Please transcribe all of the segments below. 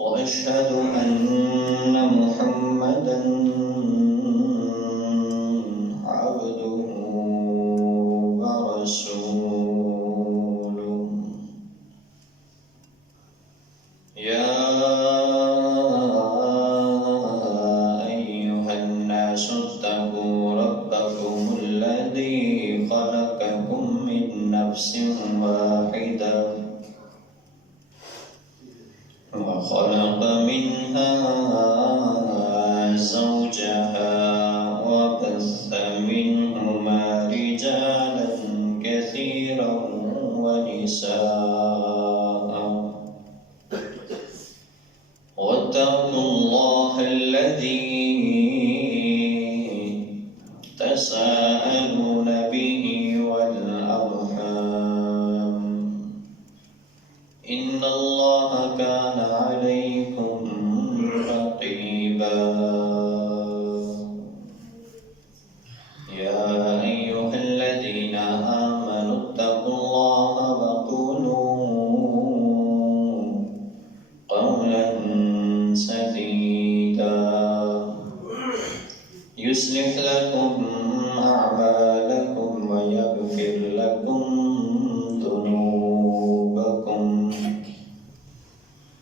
وأشهد أن محمدا عبده ورسوله يا أيها الناس اتقوا ربكم الذي خلقكم من نفس واحدة وخلق منها زوجها وبث منهما رجالا كثيرا ونساء واتقوا الله الذي تساءلون به والأرحام إن الله كان عليكم رقيبا يا أيها الذين آمنوا اتقوا الله وقولوا قولا سديدا يصلح لكم أعمالكم ويغفر لكم ذنوبكم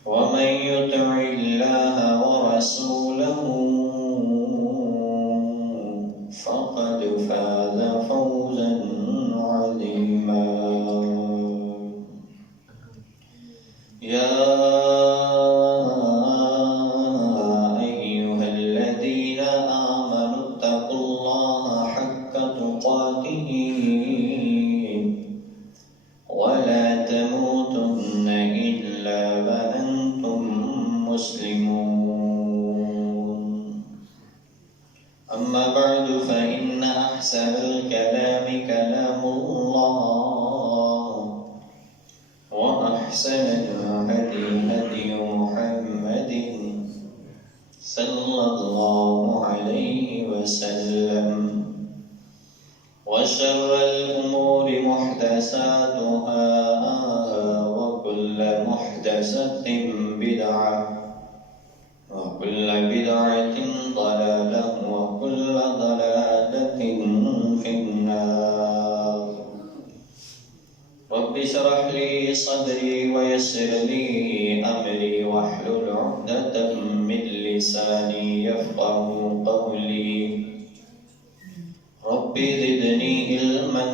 ومن يطع الله ورسوله فقد فاز فوزا عظيما يا أيها الذين آمنوا اتقوا الله حق تقاته ولا تموتن إلا وأنتم مسلمون أما بعد فإن أحسن الكلام كلام الله وأحسن الهدي هدي محمد صلى الله عليه وسلم وشر الأمور محدثاتها وكل محدثة بدعة وكل بدعة ضلالة وكل ضلالة في النار رب اشرح لي صدري ويسر لي أمري واحلل عقدة من لساني يفقهوا قولي رب زدني علما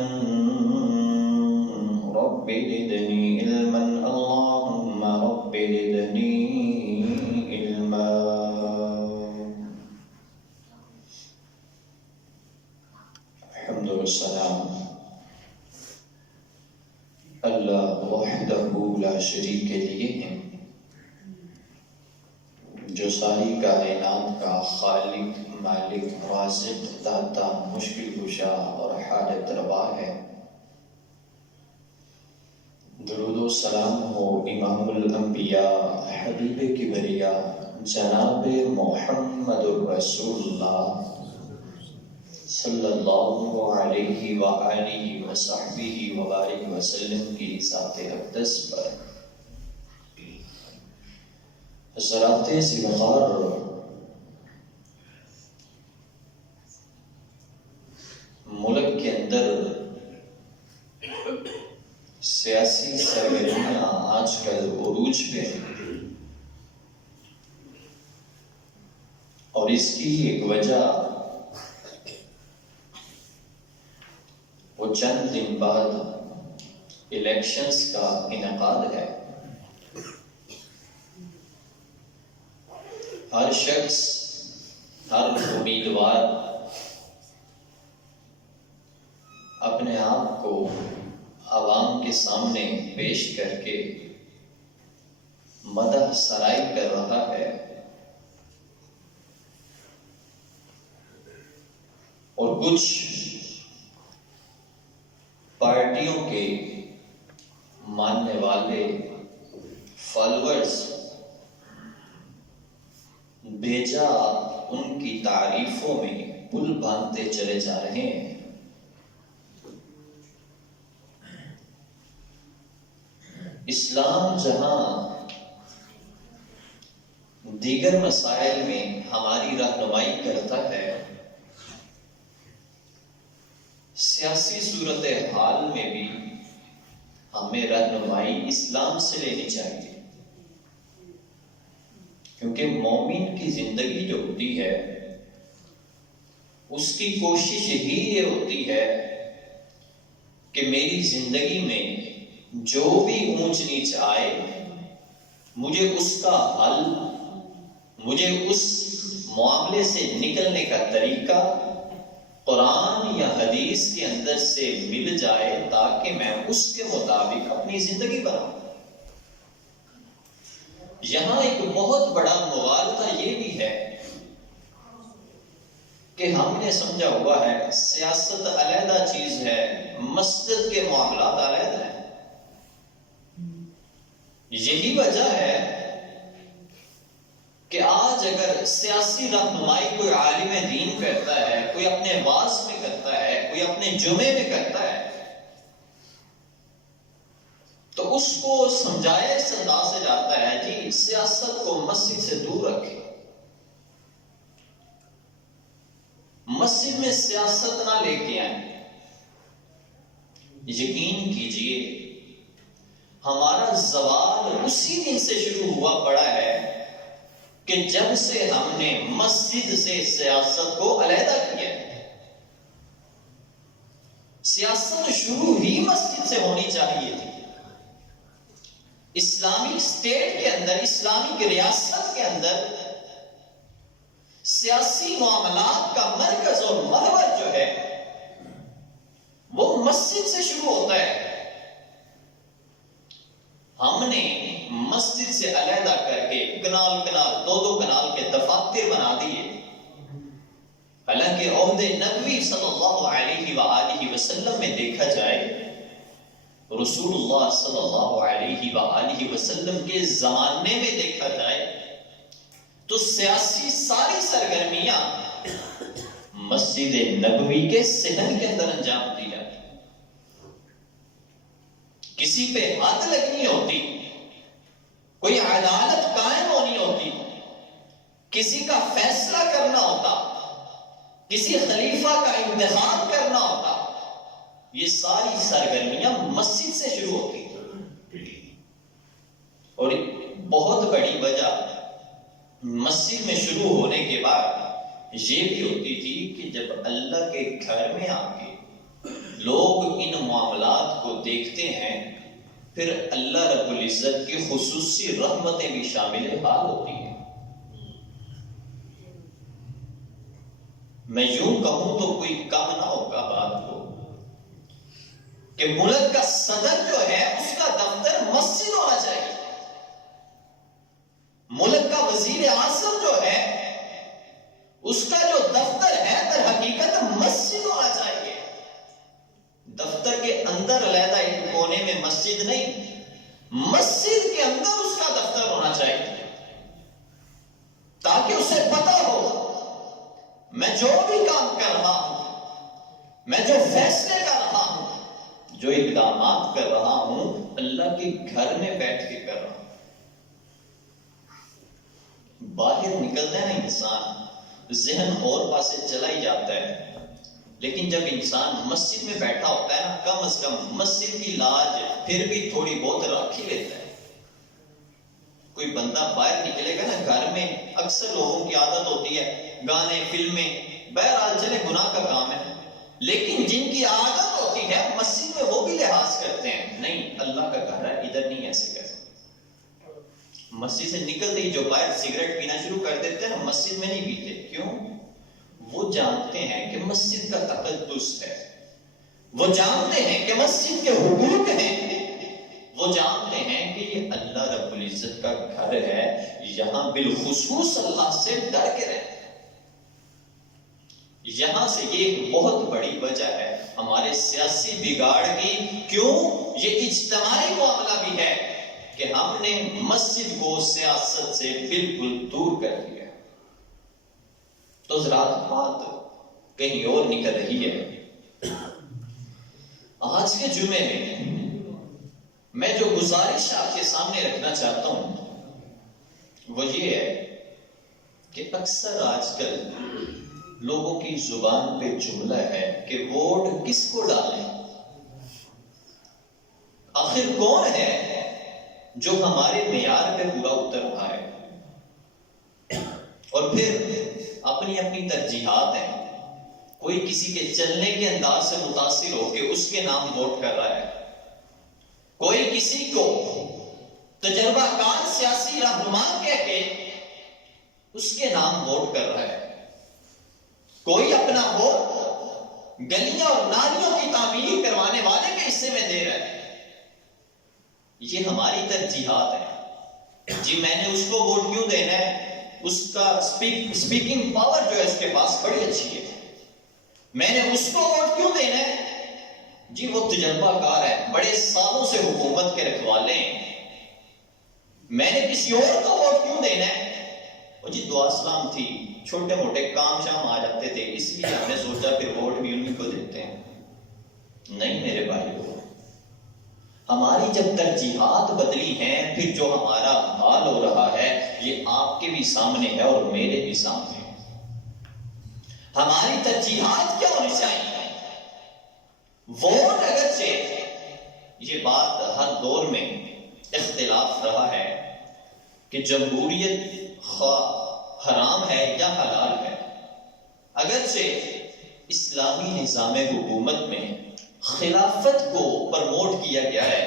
اللهم رب زدني علما الحمد والسلام اللہ وحدہ لا شریک لیے ہیں جو ساری کائنات کا خالق مالک رازق داتا مشکل کشا اور حاجت روا ہے۔ درود و سلام ہو امام الانبیاء حبیب کبریا جناب محمد الرسول اللہ صلی اللہ علیہ وآلہ وصحبہ وبارک وسلم کی ذات اقدس پر۔ حضرات ذمہ ملک کے اندر سیاسی سرگرمیاں آج کل عروج پہ ہیں اور اس کی ایک وجہ وہ چند دن بعد الیکشنز کا انعقاد ہے۔ ہر شخص ہر امیدوار اپنے آپ کو عوام کے سامنے پیش کر کے مدح سرائی کر رہا ہے اور کچھ پارٹیوں کے ماننے والے فالوورز بیجا ان کی تعریفوں میں پل باندھتے چلے جا رہے ہیں۔ اسلام جہاں دیگر مسائل میں ہماری رہنمائی کرتا ہے، سیاسی صورتحال میں بھی ہمیں رہنمائی اسلام سے لینی چاہیے، کیونکہ مومن کی زندگی جو ہوتی ہے اس کی کوشش ہی یہ ہوتی ہے کہ میری زندگی میں جو بھی اونچ نیچ آئے مجھے اس کا حل، مجھے اس معاملے سے نکلنے کا طریقہ قرآن یا حدیث کے اندر سے مل جائے تاکہ میں اس کے مطابق اپنی زندگی بناؤں۔ یہاں ایک بہت بڑا موازنہ یہ بھی ہے کہ ہم نے سمجھا ہوا ہے سیاست علیحدہ چیز ہے، مسجد کے معاملات علیحدہ ہیں۔ یہی وجہ ہے کہ آج اگر سیاسی رہنمائی کوئی عالم دین کرتا ہے، کوئی اپنے واعظ میں کرتا ہے، کوئی اپنے جمعے میں کرتا ہے، تو اس کو سمجھایا اس انداز سے جاتا ہے جی سیاست کو مسجد سے دور رکھے، مسجد میں سیاست نہ لے کے آئیں۔ یقین کیجئے ہمارا زوال اسی دن سے شروع ہوا پڑا ہے کہ جب سے ہم نے مسجد سے سیاست کو علیحدہ کیا ہے۔ سیاست شروع ہی مسجد سے ہونی چاہیے تھی۔ اسلامک اسٹیٹ کے اندر، اسلامک ریاست کے اندر سیاسی معاملات کا مرکز اور محور جو ہے وہ مسجد سے شروع ہوتا ہے۔ ہم نے مسجد سے علیحدہ کر کے کنال دو کنال کے دفاتر بنا دیے، حالانکہ عہد نبوی صلی اللہ علیہ وآلہ وسلم میں دیکھا جائے، رسول اللہ صلی اللہ علیہ وآلہ وسلم کے زمانے میں دیکھا جائے تو سیاسی ساری سرگرمیاں مسجد نبوی کے صحن کے اندر انجام دی جاتی۔ کسی پہ حد لگنی ہوتی، کوئی عدالت قائم ہونی ہوتی، کسی کا فیصلہ کرنا ہوتا، کسی خلیفہ کا انتخاب کرنا ہوتا، یہ ساری سرگرمیاں مسجد سے شروع ہوتی۔ اور بہت بڑی وجہ مسجد میں شروع ہونے کے بعد یہ بھی ہوتی تھی کہ جب اللہ کے گھر میں آ کے لوگ ان معاملات کو دیکھتے ہیں پھر اللہ رب العزت کی خصوصی رحمتیں بھی شامل حال ہوتی ہیں۔ میں یوں کہوں تو کوئی کم نہ ہوگا بات کو کہ ملک کا صدر جو ہے اس کا دفتر مسجد ہونا چاہیے، ملک کا وزیر اعظم جو ہے اس کا جو دفتر ہے در حقیقت مسجد ہونا چاہیے۔ دفتر کے اندر علیحدہ ایک کونے میں مسجد نہیں، مسجد کے اندر اس کا دفتر ہونا چاہیے تاکہ اسے پتا ہو میں جو بھی کام کر رہا ہوں، میں جو فیصلے کر رہا ہوں، جو اقدامات کر رہا ہوں، اللہ کے گھر میں بیٹھ کے کر رہا ہوں۔ باہر نکلتا ہے نا انسان، ذہن اور پاسے چلا ہی جاتا ہے، لیکن جب انسان مسجد میں بیٹھا ہوتا ہے نا، کم از کم مسجد کی لاج پھر بھی تھوڑی بہت رکھ ہی لیتا ہے۔ کوئی بندہ باہر نکلے گا نا، گھر میں اکثر لوگوں کی عادت ہوتی ہے گانے، فلمیں، بہرحال چلے گناہ کا کام ہے، لیکن جن کی عادت ہوتی ہے مسجد میں وہ بھی لحاظ کرتے ہیں، نہیں اللہ کا گھر ہے ادھر نہیں ایسے کرتے۔ مسجد سے نکلتے ہی جو باہر سگریٹ پینا شروع کر دیتے ہیں نا، مسجد میں نہیں پیتے، کیوں؟ وہ جانتے ہیں کہ مسجد کا تقدس ہے، وہ جانتے ہیں کہ مسجد کے حقوق ہیں، وہ جانتے ہیں کہ یہ اللہ رب العزت کا گھر ہے، یہاں بالخصوص اللہ سے ڈر کے رہتے ہیں۔ یہاں سے یہ ایک بہت بڑی وجہ ہے ہمارے سیاسی بگاڑ کی، کیوں؟ یہ اجتماعی معاملہ بھی ہے کہ ہم نے مسجد کو سیاست سے بالکل دور کر دیا۔ تو ذرا بات کہیں اور نکل رہی ہے۔ آج کے جمعے میں جو گزارش آپ کے سامنے رکھنا چاہتا ہوں وہ یہ ہے کہ اکثر آج کل لوگوں کی زبان پہ جملہ ہے کہ ووٹ کس کو ڈالیں؟ آخر کون ہے جو ہمارے معیار پہ پورا اتر رہا ہے؟ اور پھر اپنی اپنی ترجیحات ہیں. کوئی کسی کے چلنے کے انداز سے متاثر ہو کے اس کے نام ووٹ کر رہا ہے. کوئی کسی کو تجربہ کار سیاسی رہنما کہہ کے اس کے نام ووٹ کر رہا ہے. کوئی اپنا ووٹ گلیاں اور نالیوں کی تعمیر کروانے والے کے حصے میں دے رہا ہے. یہ ہماری ترجیحات ہیں. جی میں نے اس کو ووٹ کیوں دینا ہے؟ اس کا سپیکنگ پاور جو ہے اس کے پاس بڑی اچھی ہے. میں نے اس کو ووٹ کیوں دینا ہے؟ جی وہ تجربہ کار ہے، بڑے سالوں سے حکومت کے رکھوالے ہیں. میں نے کسی اور کو ووٹ کیوں دینا ہے؟ جی دعا سلام تھی، چھوٹے موٹے کام شام آ جاتے تھے، اس لیے ہم نے سوچا پھر ووٹ بھی انہیں کو دیتے ہیں. نہیں میرے بھائیو، ہماری جب ترجیحات بدلی ہیں، پھر جو ہمارا حال ہو رہا ہے یہ آپ کے بھی سامنے ہے اور میرے بھی سامنے ہے. ہماری ترجیحات کیا ہونی چاہیے؟ ووٹ اگرچہ یہ بات ہر دور میں اختلاف رہا ہے کہ جمہوریت حرام ہے یا حلال ہے. اگرچہ اسلامی نظام حکومت میں خلافت کو پرموٹ کیا گیا ہے،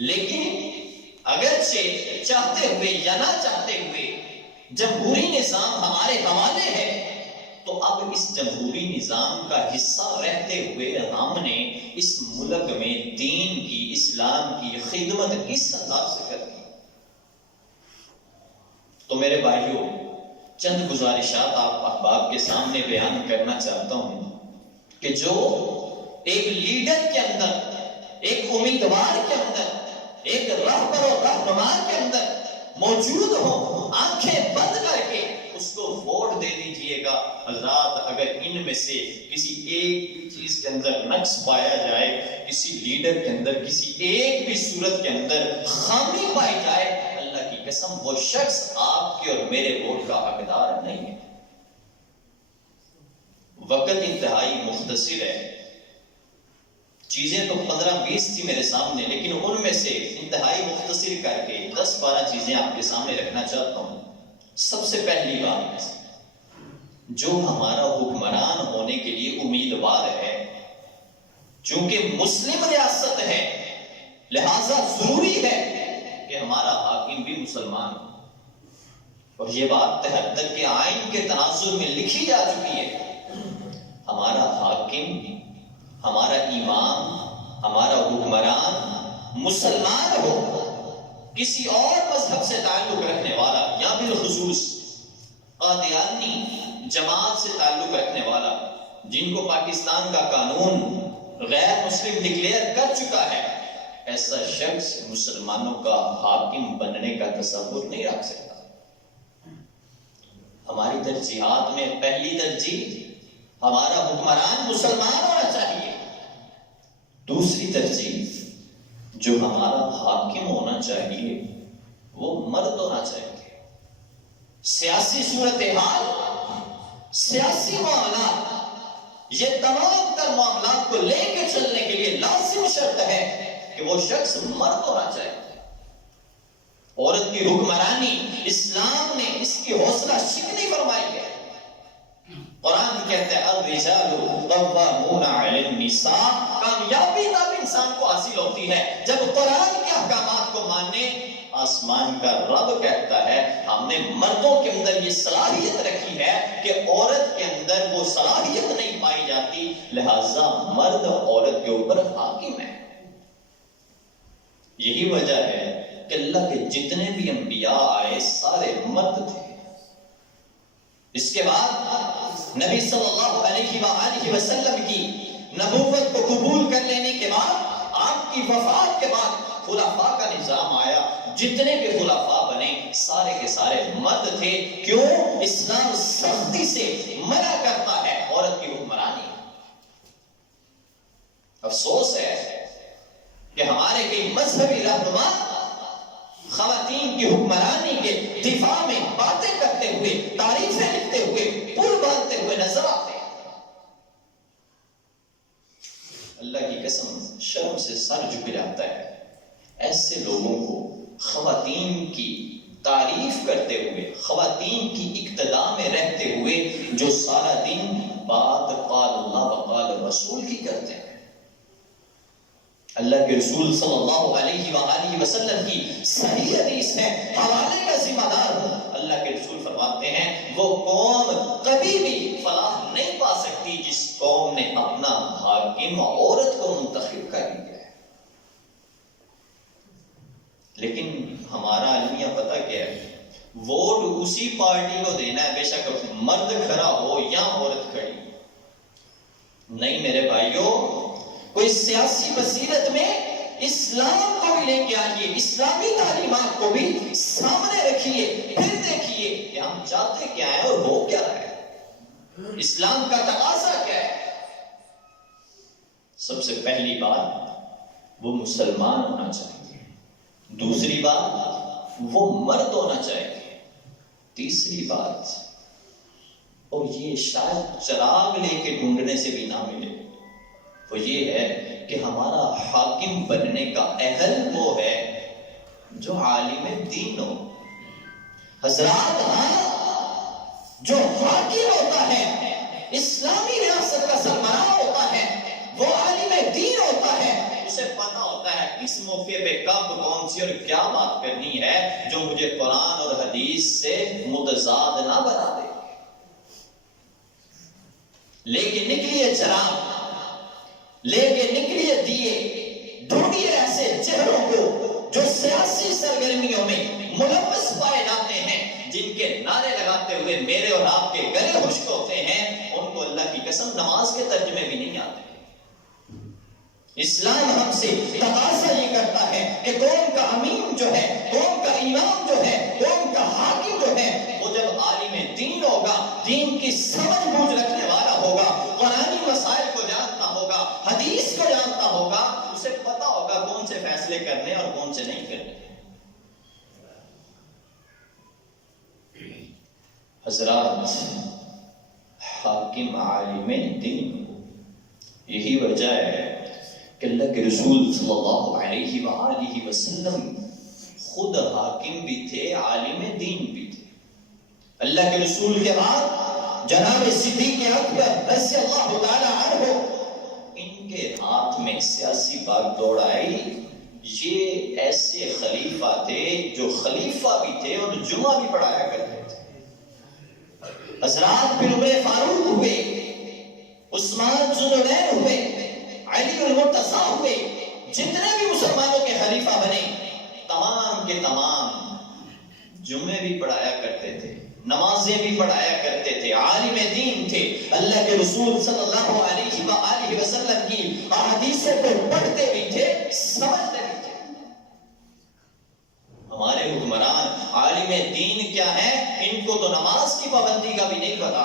لیکن اگرچہ چاہتے ہوئے یا نہ چاہتے ہوئے جمہوری نظام ہمارے حوالے ہے، تو اب اس جمہوری نظام کا حصہ رہتے ہوئے ہم نے اس ملک میں دین کی، اسلام کی خدمت کس انداز سے کرنی؟ تو میرے بھائیوں، چند گزارشات آپ احباب کے سامنے بیان کرنا چاہتا ہوں کہ جو ایک لیڈر کے اندر، ایک امیدوار کے اندر، ایک رہبر و رہنما کے اندر موجود ہو، آنکھیں بند کر کے اس کو ووٹ دے دیجئے گا. حضرات اگر ان میں سے کسی ایک بھی چیز کے اندر نقص پایا جائے، کسی لیڈر کے اندر کسی ایک بھی صورت کے اندر خامی پائی جائے، اللہ کی قسم وہ شخص آپ کے اور میرے ووٹ کا حقدار نہیں ہے. وقت انتہائی مختصر ہے، چیزیں تو 15-20 تھی میرے سامنے، لیکن ان میں سے انتہائی مختصر کر کے 10-12 چیزیں آپ کے سامنے رکھنا چاہتا ہوں. سب سے پہلی بات، جو ہمارا حکمران ہونے کے لیے امیدوار ہے، چونکہ مسلم ریاست ہے لہذا ضروری ہے کہ ہمارا حاکم بھی مسلمان ہو. اور یہ بات 73 کے آئین کے تناظر میں لکھی جا چکی ہے. ہمارا حاکم، ہمارا امام، ہمارا حکمران مسلمان ہو، کسی اور مذہب سے تعلق رکھنے والا یا بالخصوص قادیانی جماعت سے تعلق رکھنے والا، جن کو پاکستان کا قانون غیر مسلم ڈکلیئر کر چکا ہے، ایسا شخص مسلمانوں کا حاکم بننے کا تصور نہیں رکھ سکتا. ہماری ترجیحات میں پہلی ترجیح ہمارا حکمران مسلمان ہونا چاہیے. دوسری ترجیح جو ہمارا حاکم ہونا چاہیے وہ مرد ہونا چاہیے. سیاسی صورتحال، سیاسی معاملات، یہ تمام تر معاملات کو لے کے چلنے کے لیے لازم شرط ہے کہ وہ شخص مرد ہونا چاہیے. عورت کی حکمرانی اسلام نے اس کی حوصلہ شکنی فرمائی ہے. قرآن کہتا ہے الرجال قوامون علی النساء. کامیابی تب انسان کو حاصل ہوتی ہے جب قرآن کے احکامات کو مانے. آسمان کا رب کہتا ہے ہم نے مردوں کے اندر یہ صلاحیت رکھی ہے کہ عورت کے اندر وہ صلاحیت نہیں پائی جاتی، لہذا مرد عورت کے اوپر حاکم ہے. یہی وجہ ہے کہ اللہ کے جتنے بھی انبیاء آئے سارے مرد تھے. اس کے بعد نبی صلی اللہ علیہ وآلہ وسلم کی نبوت کو قبول کر لینے کے بعد، آپ کی وفات کے بعد خلفاء کا نظام آیا. جتنے بھی خلفاء بنے سارے کے سارے مرد تھے. کیوں؟ اسلام سختی سے منع کرتا ہے عورت کی حکمرانی. افسوس ہے کہ ہمارے کئی مذہبی رہنما خواتین کی حکمرانی کے دفاع میں باتیں کرتے ہوئے تاریخ تعریف کرتے ہوئے، خواتین کی اقتداء میں رہتے ہوئے جو سارا دن بات قال اللہ و قال رسول کی کرتے ہیں. اللہ کے رسول صلی اللہ علیہ وآلہ وسلم کی صحیح حدیث ہے، حوالے کا ذمہ دار ہوں. اللہ کے رسول فرماتے ہیں وہ قوم کبھی بھی فلاح نہیں پا سکتی جس قوم نے اپنا حاکم عورت کو منتخب کر لیا ہے. لیکن ہمارا المیہ پتہ کیا ہے؟ ووٹ اسی پارٹی کو دینا ہے، بے شک مرد کھڑا ہو یا عورت کھڑی. نہیں میرے بھائیوں، کوئی سیاسی بصیرت میں اسلام کو بھی لے کے آئیے، اسلامی تعلیمات کو بھی سامنے رکھیے، پھر دیکھیے کہ ہم چاہتے کیا ہیں اور ہو کیا ہے، اسلام کا تقاضا کیا ہے. سب سے پہلی بات وہ مسلمان ہونا چاہیے، دوسری بات وہ مرد ہونا چاہیے، تیسری بات، اور یہ شاید چراغ لے کے ڈھونڈنے سے بھی نہ ملے، وہ یہ ہے کہ ہمارا حاکم بننے کا اہل وہ ہے جو عالم دین ہو. حضرات جو حاکم ہوتا ہے، اسلامی ریاست کا سربراہ ہوتا ہے، وہ عالم دین ہوتا ہے. اسے پتا ہوتا ہے کس موقع پہ کب کون سی اور کیا بات کرنی ہے جو مجھے قرآن اور حدیث سے متضاد نہ بنا دے. لے کے نکلیے چراغ، لے کے نکلیے دیے، ڈھونڈیے ایسے چہروں کو جو سیاسی سرگرمیوں میں ملوث پائے جاتے ہیں، جن کے نعرے لگاتے ہوئے میرے اور آپ کے گلے خشک ہوتے ہیں. ان کو اللہ کی قسم نماز کے ترجمے بھی نہیں آتے. اسلام ہم سے تقاضا یہ کرتا ہے کہ قوم کا امین جو ہے، قوم کا امام جو ہے، قوم کا حاکم جو ہے، وہ جب عالم دین ہوگا، دین کی سمجھ بوجھ رکھنے والا ہوگا، قرآنی مسائل کو جانتا ہوگا، حدیث کو جانتا ہوگا، اسے پتا ہوگا کون سے فیصلے کرنے اور کون سے نہیں کرنے. حضرات، حاکم عالم دین، یہی وجہ ہے کہ اللہ کے رسول صلی اللہ علیہ وآلہ وسلم خود حاکم بھی تھے، عالم دین بھی تھے. اللہ کے رسول کے بعد جناب صدیق اکبر رضی اللہ تعالی عنہ، ان کے ہاتھ میں سیاسی باغ دوڑ آئی. یہ ایسے خلیفہ تھے جو خلیفہ بھی تھے اور جمعہ بھی پڑھایا کرتے تھے. حضرات پھر عمر فاروق ہوئے، عثمان ذو النورین ہوئے، علی المرتضیٰ ہوئے، جتنے بھی مسلمانوں کے خلیفہ بنے، تمام کے تمام جمعے بھی پڑھایا کرتے تھے، نمازیں بھی پڑھایا کرتے تھے، عالم دین تھے. اللہ کے رسول صلی اللہ علیہ وآلہ وسلم کی احادیثوں کو پڑھتے بھی تھے، سمجھتے بھی تھے. ہمارے حکمران عالم دین کیا ہے، ان کو تو نماز کی پابندی کا بھی نہیں پتا.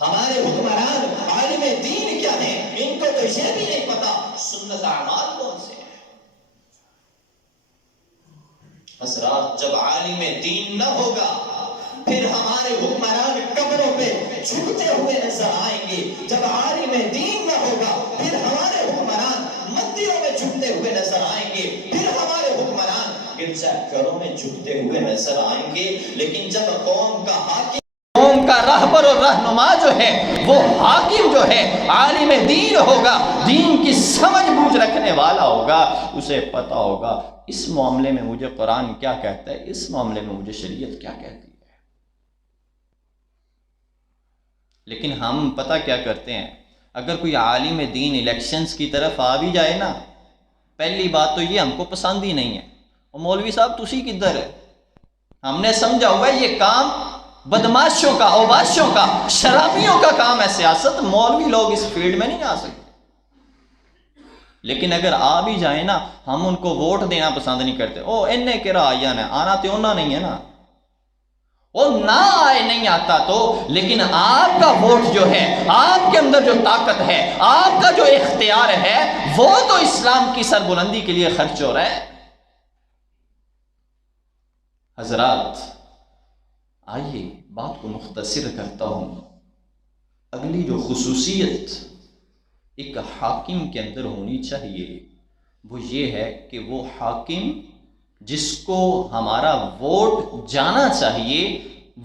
ہمارے حکمران عالم دین کیا ہے، ان کو تو یہ بھی نہیں پتا سنت اعمال کون سے ہیں. حضرات، جب عالم دین نہ ہوگا پھر ہمارے حکمران قبروں پہ جھکتے ہوئے نظر آئیں گے. جب عالم دین نہ ہوگا پھر ہمارے حکمران مندروں میں جھکتے ہوئے نظر آئیں گے، پھر ہمارے حکمران گرجا گھروں میں جھکتے ہوئے نظر آئیں گے. لیکن جب قوم کا حاکم، قوم کا رہبر اور رہنما جو ہے، وہ حاکم جو ہے عالم دین ہوگا، دین کی سمجھ بوجھ رکھنے والا ہوگا، اسے پتا ہوگا اس معاملے میں مجھے قرآن کیا کہتا ہے، اس معاملے میں مجھے شریعت کیا کہتی ہے. لیکن ہم پتہ کیا کرتے ہیں، اگر کوئی عالم دین الیکشنز کی طرف آ بھی جائے نا، پہلی بات تو یہ ہم کو پسند ہی نہیں ہے، اور مولوی صاحب تسی کدھر ہے. ہم نے سمجھا ہوا ہے یہ کام بدماشوں کا، اوباشوں کا، شرابیوں کا کام ہے سیاست، مولوی لوگ اس فیلڈ میں نہیں آ سکتے. لیکن اگر آ بھی جائیں نا، ہم ان کو ووٹ دینا پسند نہیں کرتے. او انہیں کرا آیا نا، آنا تو انہوں نہیں ہے نا، وہ نہ آئے نہیں آتا تو، لیکن آپ کا ووٹ جو ہے، آپ کے اندر جو طاقت ہے، آپ کا جو اختیار ہے، وہ تو اسلام کی سربلندی کے لیے خرچ ہو رہا ہے. حضرات، آئیے بات کو مختصر کرتا ہوں. اگلی جو خصوصیت ایک حاکم کے اندر ہونی چاہیے وہ یہ ہے کہ وہ حاکم جس کو ہمارا ووٹ جانا چاہیے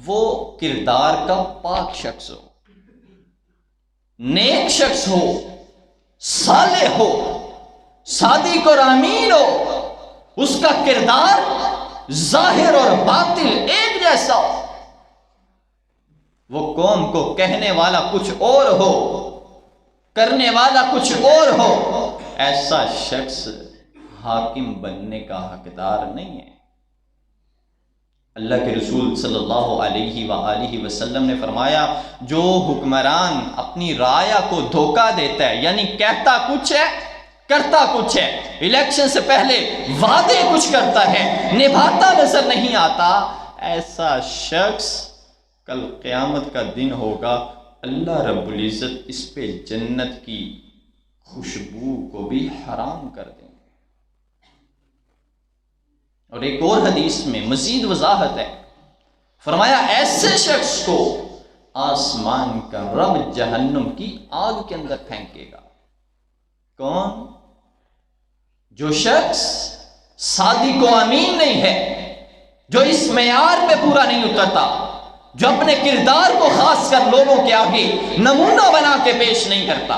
وہ کردار کا پاک شخص ہو، نیک شخص ہو، صالح ہو، صادق اور امین ہو، اس کا کردار ظاہر اور باطل ایک جیسا ہو، وہ قوم کو کہنے والا کچھ اور ہو، کرنے والا کچھ اور ہو، ایسا شخص حاکم بننے کا حقدار نہیں ہے۔ اللہ کے رسول صلی اللہ علیہ وآلہ وسلم نے فرمایا، جو حکمران اپنی رعایا کو دھوکہ دیتا ہے، یعنی کہتا کچھ ہے کرتا کچھ ہے، الیکشن سے پہلے وعدے کچھ کرتا ہے، نبھاتا نظر نہیں آتا، ایسا شخص کل قیامت کا دن ہوگا، اللہ رب العزت اس پہ جنت کی خوشبو کو بھی حرام کر دیں گے۔ اور ایک اور حدیث میں مزید وضاحت ہے، فرمایا ایسے شخص کو آسمان کا رب جہنم کی آگ کے اندر پھینکے گا۔ کون؟ جو شخص صادق و امین نہیں ہے، جو اس معیار پہ پورا نہیں اترتا، جو اپنے کردار کو خاص کر لوگوں کے آگے نمونہ بنا کے پیش نہیں کرتا،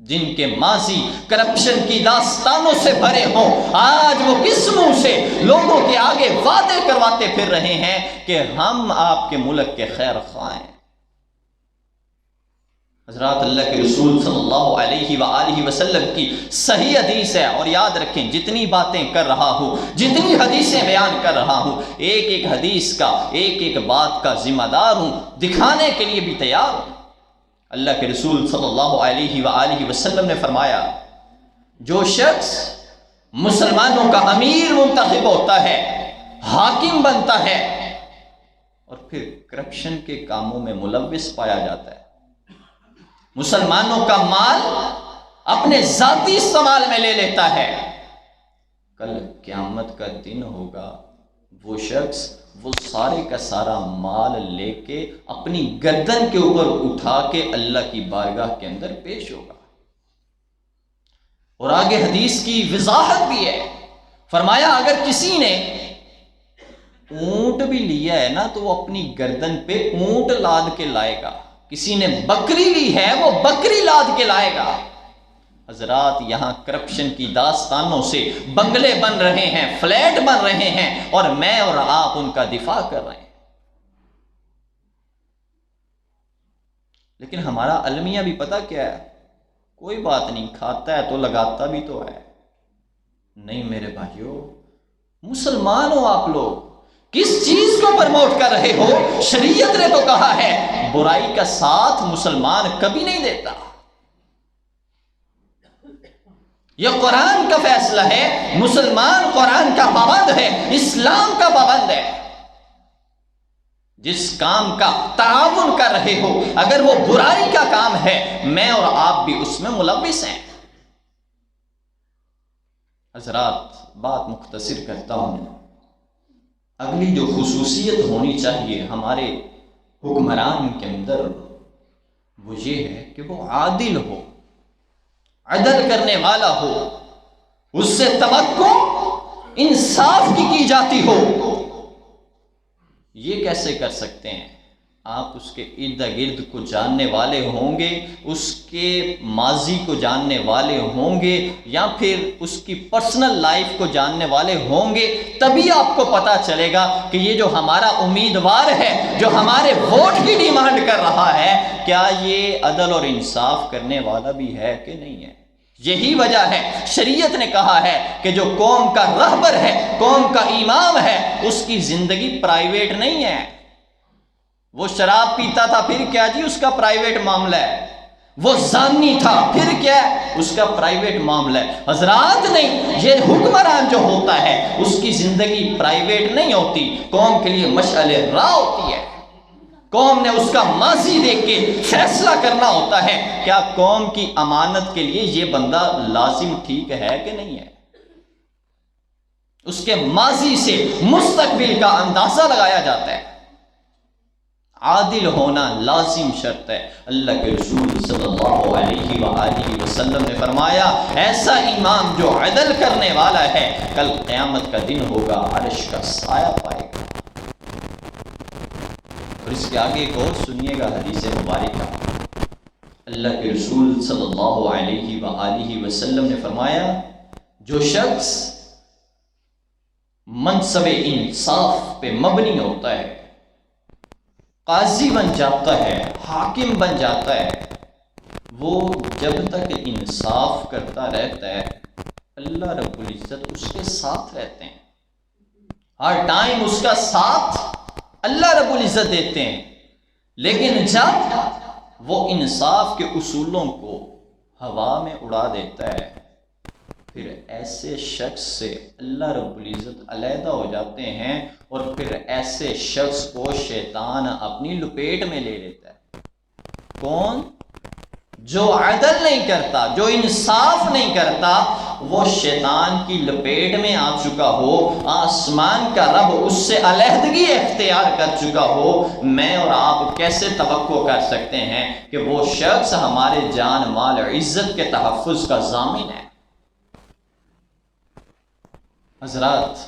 جن کے ماضی کرپشن کی داستانوں سے بھرے ہوں، آج وہ کس منہ سے لوگوں کے آگے وعدے کرواتے پھر رہے ہیں کہ ہم آپ کے ملک کے خیر خواہ ہیں۔ حضرات، اللہ کے رسول صلی اللہ علیہ وآلہ وسلم کی صحیح حدیث ہے، اور یاد رکھیں جتنی باتیں کر رہا ہوں، جتنی حدیثیں بیان کر رہا ہوں، ایک ایک حدیث کا، ایک ایک بات کا ذمہ دار ہوں، دکھانے کے لیے بھی تیار ہوں۔ اللہ کے رسول صلی اللہ علیہ وآلہ وسلم نے فرمایا، جو شخص مسلمانوں کا امیر منتخب ہوتا ہے، حاکم بنتا ہے، اور پھر کرپشن کے کاموں میں ملوث پایا جاتا ہے، مسلمانوں کا مال اپنے ذاتی استعمال میں لے لیتا ہے، کل قیامت کا دن ہوگا، وہ شخص وہ سارے کا سارا مال لے کے اپنی گردن کے اوپر اٹھا کے اللہ کی بارگاہ کے اندر پیش ہوگا۔ اور آگے حدیث کی وضاحت بھی ہے، فرمایا اگر کسی نے اونٹ بھی لیا ہے نا تو وہ اپنی گردن پہ اونٹ لاد کے لائے گا، کسی نے بکری لی ہے وہ بکری لاد کے لائے گا۔ حضرات، یہاں کرپشن کی داستانوں سے بنگلے بن رہے ہیں، فلیٹ بن رہے ہیں، اور میں اور آپ ان کا دفاع کر رہے ہیں، لیکن ہمارا المیہ بھی پتہ کیا ہے؟ کوئی بات نہیں، کھاتا ہے تو لگاتا بھی تو ہے۔ نہیں میرے بھائیو، مسلمان ہو آپ لوگ، کس چیز کو پرموٹ کر رہے ہو؟ شریعت نے تو کہا ہے برائی کا ساتھ مسلمان کبھی نہیں دیتا، یہ قرآن کا فیصلہ ہے، مسلمان قرآن کا پابند ہے، اسلام کا پابند ہے۔ جس کام کا تعاون کر رہے ہو، اگر وہ برائی کا کام ہے، میں اور آپ بھی اس میں ملوث ہیں۔ حضرات، بات مختصر کرتا ہوں، اگلی جو خصوصیت ہونی چاہیے ہمارے حکمران کے اندر وہ یہ ہے کہ وہ عادل ہو، عدل کرنے والا ہو، اس سے توقع انصاف کی جاتی ہو۔ یہ کیسے کر سکتے ہیں؟ آپ اس کے ارد گرد کو جاننے والے ہوں گے، اس کے ماضی کو جاننے والے ہوں گے، یا پھر اس کی پرسنل لائف کو جاننے والے ہوں گے، تبھی آپ کو پتا چلے گا کہ یہ جو ہمارا امیدوار ہے، جو ہمارے ووٹ کی ڈیمانڈ کر رہا ہے، کیا یہ عدل اور انصاف کرنے والا بھی ہے کہ نہیں ہے۔ یہی وجہ ہے شریعت نے کہا ہے کہ جو قوم کا رہبر ہے، قوم کا امام ہے، اس کی زندگی پرائیویٹ نہیں ہے۔ وہ شراب پیتا تھا، پھر کیا جی، اس کا پرائیویٹ معاملہ ہے۔ وہ زانی تھا، پھر کیا ہے، اس کا پرائیویٹ معاملہ ہے۔ حضرات، نہیں، یہ حکمران جو ہوتا ہے اس کی زندگی پرائیویٹ نہیں ہوتی، قوم کے لیے مشعل راہ ہوتی ہے۔ قوم نے اس کا ماضی دیکھ کے فیصلہ کرنا ہوتا ہے، کیا قوم کی امانت کے لیے یہ بندہ لازم ٹھیک ہے کہ نہیں ہے۔ اس کے ماضی سے مستقبل کا اندازہ لگایا جاتا ہے۔ عادل ہونا لازم شرط ہے۔ اللہ کے رسول صلی اللہ علیہ وآلہ وسلم نے فرمایا ایسا امام جو عدل کرنے والا ہے کل قیامت کا دن ہوگا عرش کا سایہ پائے گا۔ اور اس کے آگے ایک اور سنیے گا حدیث مبارکہ، اللہ کے رسول صلی اللہ علیہ وآلہ وسلم نے فرمایا جو شخص منصب انصاف پہ مبنی ہوتا ہے، قاضی بن جاتا ہے، حاکم بن جاتا ہے، وہ جب تک انصاف کرتا رہتا ہے اللہ رب العزت اس کے ساتھ رہتے ہیں، ہر ٹائم اس کا ساتھ اللہ رب العزت دیتے ہیں۔ لیکن جب وہ انصاف کے اصولوں کو ہوا میں اڑا دیتا ہے پھر ایسے شخص سے اللہ رب العزت علیحدہ ہو جاتے ہیں اور پھر ایسے شخص کو شیطان اپنی لپیٹ میں لے لیتا ہے۔ کون؟ جو عدل نہیں کرتا، جو انصاف نہیں کرتا، وہ شیطان کی لپیٹ میں آ چکا ہو، آسمان کا رب اس سے علیحدگی اختیار کر چکا ہو، میں اور آپ کیسے توقع کر سکتے ہیں کہ وہ شخص ہمارے جان مال عزت کے تحفظ کا ضامن ہے؟ حضرات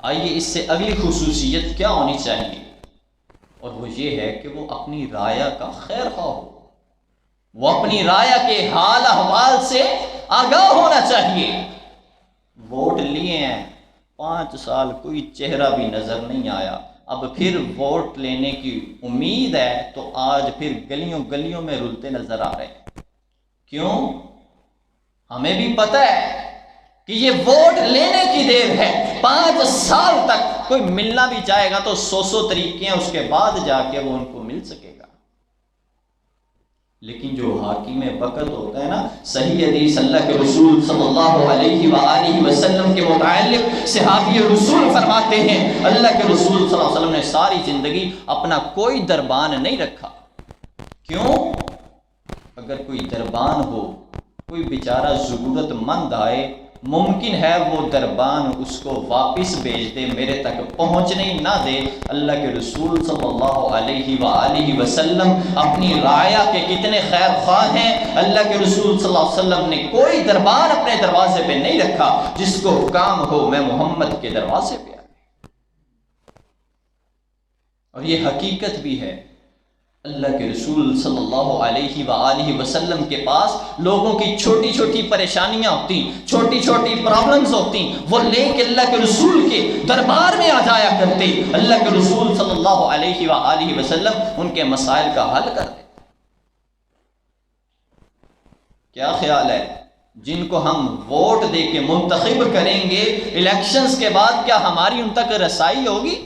آئیے اس سے اگلی خصوصیت کیا ہونی چاہیے، اور وہ یہ ہے کہ وہ اپنی رعایا کا خیر خواہ ہو، وہ اپنی رعایا کے حال احوال سے آگاہ ہونا چاہیے۔ ووٹ لیے ہیں 5 سال کوئی چہرہ بھی نظر نہیں آیا، اب پھر ووٹ لینے کی امید ہے تو آج پھر گلیوں گلیوں میں رلتے نظر آ رہے ہیں۔ کیوں؟ ہمیں بھی پتہ ہے کہ یہ ووٹ لینے کی دیر ہے، 5 سال تک کوئی ملنا بھی چاہے گا تو 100 طریقے ہیں، اس کے بعد جا کے وہ ان کو مل سکے گا۔ لیکن جو حاکم وقت ہوتا ہے نا، صحیح حدیث اللہ کے رسول صلی اللہ علیہ وآلہ وسلم کے متعلق صحابی رسول فرماتے ہیں اللہ کے رسول صلی اللہ علیہ وسلم نے ساری زندگی اپنا کوئی دربان نہیں رکھا۔ کیوں؟ اگر کوئی دربان ہو، کوئی بیچارہ ضرورت مند آئے، ممکن ہے وہ دربان اس کو واپس بھیج دے، میرے تک پہنچنے نہ دے۔ اللہ کے رسول صلی اللہ علیہ وآلہ وسلم اپنی رعایا کے کتنے خیر خواہ ہیں۔ اللہ کے رسول صلی اللہ علیہ وسلم نے کوئی دربان اپنے دروازے پہ نہیں رکھا، جس کو کام ہو میں محمد کے دروازے پہ آئے۔ اور یہ حقیقت بھی ہے، اللہ کے رسول صلی اللہ علیہ وآلہ وسلم کے پاس لوگوں کی چھوٹی چھوٹی پریشانیاں ہوتی، چھوٹی چھوٹی پرابلمز ہوتی، وہ لے کے اللہ کے رسول کے دربار میں آ جایا کرتے، اللہ کے رسول صلی اللہ علیہ وآلہ وسلم ان کے مسائل کا حل کرتے۔ کیا خیال ہے جن کو ہم ووٹ دے کے منتخب کریں گے الیکشنز کے بعد کیا ہماری ان تک رسائی ہوگی؟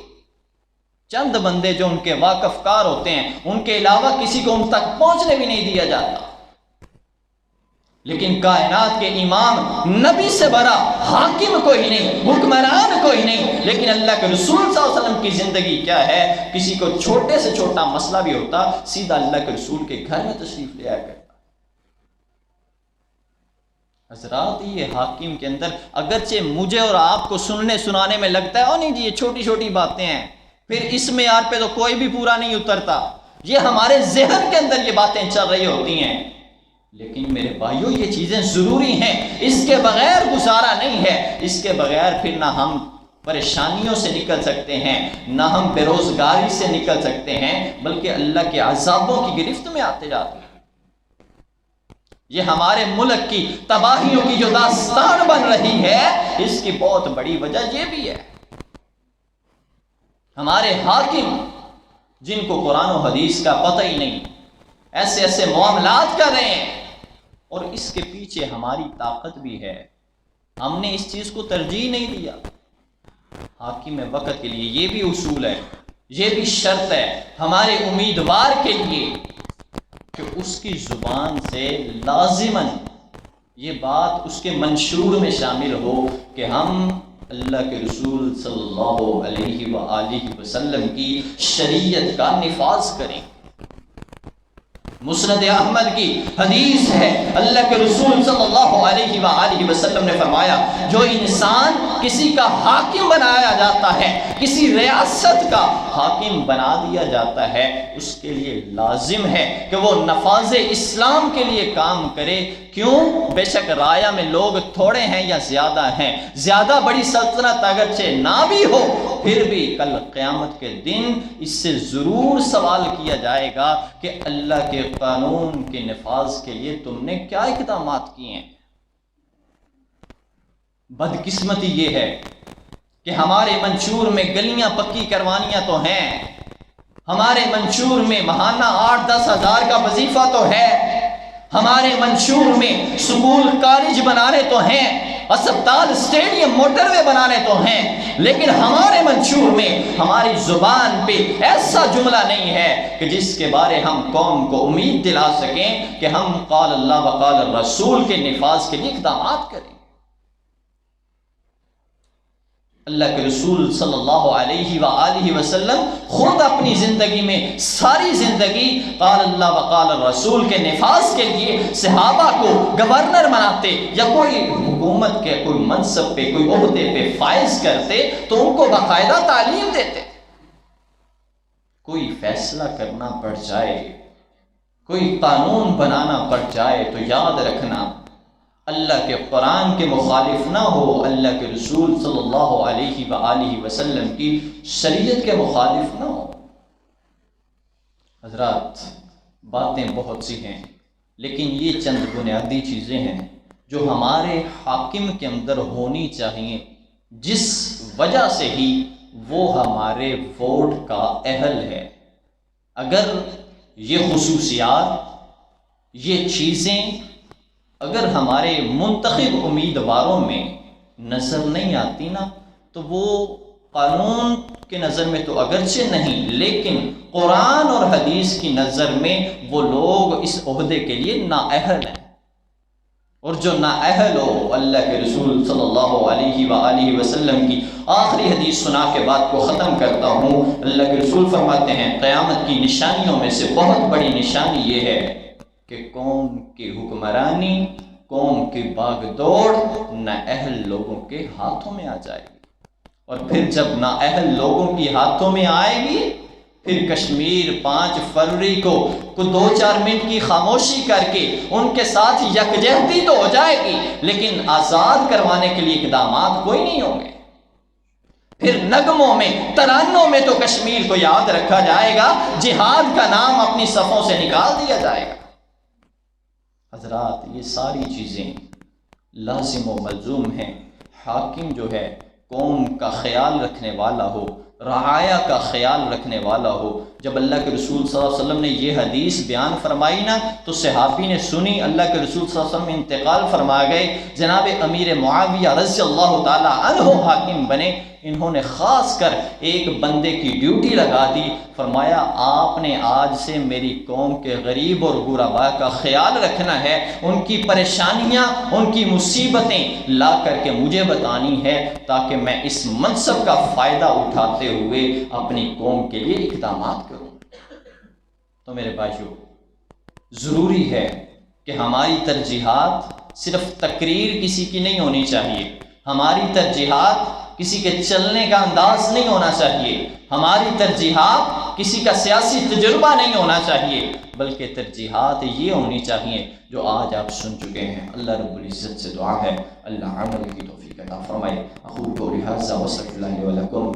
چند بندے جو ان کے واقف کار ہوتے ہیں، ان کے علاوہ کسی کو ان تک پہنچنے بھی نہیں دیا جاتا۔ لیکن کائنات کے امام، نبی سے بڑا حاکم کوئی نہیں، حکمران کوئی نہیں، لیکن اللہ کے رسول صلی اللہ علیہ وسلم کی زندگی کیا ہے، کسی کو چھوٹے سے چھوٹا مسئلہ بھی ہوتا سیدھا اللہ کے رسول کے گھر میں تشریف لے آیا کرتا۔ حضرات یہ حاکم کے اندر اگرچہ مجھے اور آپ کو سننے سنانے میں لگتا ہے نہیں جی یہ چھوٹی چھوٹی باتیں ہیں، پھر اس معیار پہ تو کوئی بھی پورا نہیں اترتا، یہ ہمارے ذہن کے اندر یہ باتیں چل رہی ہوتی ہیں، لیکن میرے بھائیوں یہ چیزیں ضروری ہیں، اس کے بغیر گزارا نہیں ہے، اس کے بغیر پھر نہ ہم پریشانیوں سے نکل سکتے ہیں، نہ ہم بے روزگاری سے نکل سکتے ہیں، بلکہ اللہ کے عذابوں کی گرفت میں آتے جاتے ہیں۔ یہ ہمارے ملک کی تباہیوں کی جو داستان بن رہی ہے، اس کی بہت بڑی وجہ یہ بھی ہے، ہمارے حاکم جن کو قرآن و حدیث کا پتہ ہی نہیں، ایسے ایسے معاملات کر رہے ہیں، اور اس کے پیچھے ہماری طاقت بھی ہے، ہم نے اس چیز کو ترجیح نہیں دیا۔ حاکم وقت کے لیے یہ بھی اصول ہے، یہ بھی شرط ہے ہمارے امیدوار کے لیے کہ اس کی زبان سے لازماً یہ بات اس کے منشور میں شامل ہو کہ ہم اللہ کے رسول صلی اللہ علیہ وآلہ وسلم کی شریعت کا نفاذ کریں۔ مسند احمد کی حدیث ہے، اللہ کے رسول صلی اللہ علیہ وآلہ وسلم نے فرمایا جو انسان کسی کا حاکم بنایا جاتا ہے، کسی ریاست کا حاکم بنا دیا جاتا ہے، اس کے لیے لازم ہے کہ وہ نفاذ اسلام کے لیے کام کرے۔ کیوں؟ بے شک رایا میں لوگ تھوڑے ہیں یا زیادہ ہیں، زیادہ بڑی سلطنت اگرچہ نہ بھی ہو، پھر بھی کل قیامت کے دن اس سے ضرور سوال کیا جائے گا کہ اللہ کے قانون کے نفاذ کے لیے تم نے کیا اقدامات کیے ہیں۔ بدقسمتی یہ ہے کہ ہمارے منشور میں گلیاں پکی کروانیاں تو ہیں، ہمارے منشور میں ماہانہ 8-10 ہزار کا وظیفہ تو ہے، ہمارے منشور میں سکول کالج بنانے تو ہیں، اسپتال اسٹیڈیم موٹر وے بنانے تو ہیں، لیکن ہمارے منشور میں ہماری زبان پہ ایسا جملہ نہیں ہے کہ جس کے بارے ہم قوم کو امید دلا سکیں کہ ہم قال اللہ وقال الرسول کے نفاذ کے لیے اقدامات کریں۔ اللہ کے رسول صلی اللہ علیہ وآلہ وسلم خود اپنی زندگی میں ساری زندگی قال اللہ وقال الرسول کے نفاذ کے لیے صحابہ کو گورنر بناتے یا کوئی حکومت کے کوئی منصب پہ کوئی عہدے پہ فائز کرتے تو ان کو باقاعدہ تعلیم دیتے۔ کوئی فیصلہ کرنا پڑ جائے، کوئی قانون بنانا پڑ جائے تو یاد رکھنا اللہ کے قرآن کے مخالف نہ ہو، اللہ کے رسول صلی اللہ علیہ وآلہ وسلم کی شریعت کے مخالف نہ ہو۔ حضرات، باتیں بہت سی ہیں، لیکن یہ چند بنیادی چیزیں ہیں جو ہمارے حاکم کے اندر ہونی چاہیے، جس وجہ سے ہی وہ ہمارے ووٹ کا اہل ہے۔ اگر یہ خصوصیات، یہ چیزیں اگر ہمارے منتخب امیدواروں میں نظر نہیں آتی نا، تو وہ قانون کے نظر میں تو اگرچہ نہیں، لیکن قرآن اور حدیث کی نظر میں وہ لوگ اس عہدے کے لیے نااہل ہیں۔ اور جو نااہل ہو، اللہ کے رسول صلی اللہ علیہ وآلہ وسلم کی آخری حدیث سنا کے بات کو ختم کرتا ہوں۔ اللہ کے رسول فرماتے ہیں قیامت کی نشانیوں میں سے بہت بڑی نشانی یہ ہے کہ قوم کی حکمرانی، قوم کی باغ دوڑ نااہل لوگوں کے ہاتھوں میں آ جائے گی، اور پھر جب نااہل لوگوں کی ہاتھوں میں آئے گی، پھر کشمیر 5 فروری کو 2-4 منٹ کی خاموشی کر کے ان کے ساتھ یکجہتی تو ہو جائے گی، لیکن آزاد کروانے کے لیے اقدامات کوئی نہیں ہوں گے۔ پھر نغموں میں، ترانوں میں تو کشمیر کو یاد رکھا جائے گا، جہاد کا نام اپنی صفوں سے نکال دیا جائے گا۔ حضرات، یہ ساری چیزیں لازم و ملزوم ہیں۔ حاکم جو ہے قوم کا خیال رکھنے والا ہو، رعایا کا خیال رکھنے والا ہو۔ جب اللہ کے رسول صلی اللہ علیہ وسلم نے یہ حدیث بیان فرمائی نا، تو صحابی نے سنی، اللہ کے رسول صلی اللہ علیہ وسلم انتقال فرما گئے، جناب امیر معاویہ رضی اللہ تعالی عنہ حاکم بنے۔ انہوں نے خاص کر ایک بندے کی ڈیوٹی لگا دی، فرمایا آپ نے آج سے میری قوم کے غریب اور غرباء کا خیال رکھنا ہے، ان کی پریشانیاں، ان کی مصیبتیں لا کر کے مجھے بتانی ہے، تاکہ میں اس منصب کا فائدہ اٹھاتے ہوئے اپنی قوم کے لیے اقدامات کروں۔ تو میرے بھائیو، ضروری ہے کہ ہماری ترجیحات صرف تقریر کسی کی نہیں ہونی چاہیے، ہماری ترجیحات کسی کے چلنے کا انداز نہیں ہونا چاہیے، ہماری ترجیحات کسی کا سیاسی تجربہ نہیں ہونا چاہیے، بلکہ ترجیحات یہ ہونی چاہیے جو آج آپ سن چکے ہیں۔ اللہ رب العزت سے دعا ہے اللہ عمل کی توفیق عطا فرمائے۔ اقول قولی ھذا واستغفر اللہ لي ولکم۔